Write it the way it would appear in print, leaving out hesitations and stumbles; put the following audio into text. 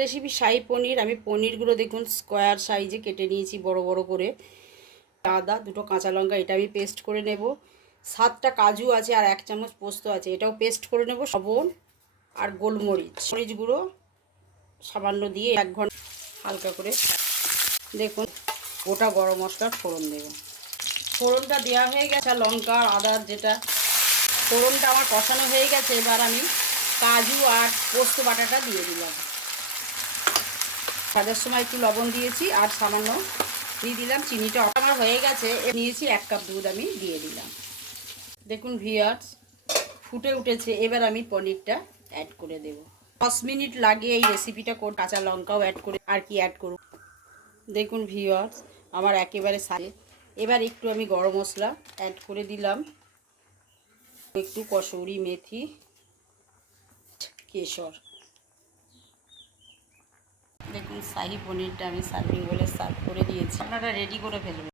Recipe শাহী পনির। আমি পনিরগুলো দেখুন স্কোয়ার সাইজে কেটে নিয়েছি বড় বড় করে। আদা, দুটো কাঁচা লঙ্কা, এটা আমি পেস্ট করে নেব। 7টা কাজু আছে আর 1 চামচ পোস্ত আছে, এটাও পেস্ট করে নেব। লবণ আর গোলমরিচ, মরিচ গুঁড়ো সামান্য দিয়ে 1 ঘন্টা হালকা করে। দেখুন গোটা গরম মশলার ফোড়ন দেব। ফোড়নটা দেওয়া হয়ে গেছে, লঙ্কা আদার যেটা ফোড়নটা আমার কষানো হয়ে গেছে। এবার আমি কাজু আর পোস্ত বাটাটা দিয়ে দিলাম। ভাজার সময় একটু লবণ দিয়েছি আর সামান্য দিয়ে দিলাম চিনিটা আমার হয়ে গেছে। নিয়েছি 1 কাপ দুধ আমি দিয়ে দিলাম। দেখুন ভিউয়ার্স ফুটে উঠেছে। এবার আমি পনিরটা অ্যাড করে দেব। 10 মিনিট লাগে এই রেসিপিটা করে। কাঁচা লঙ্কাও অ্যাড করে আর কি অ্যাড করব। দেখুন ভিউয়ার্স আমার একেবারে সাজে। এবার একটু আমি গরম মশলা অ্যাড করে দিলাম, একটু কসুরি মেথি, কেশর। দেখুন শাহী পনিরটা আমি সার্ভিং বলে সার্ভ করে দিয়েছি। আপনারা রেডি করে ফেলবেন।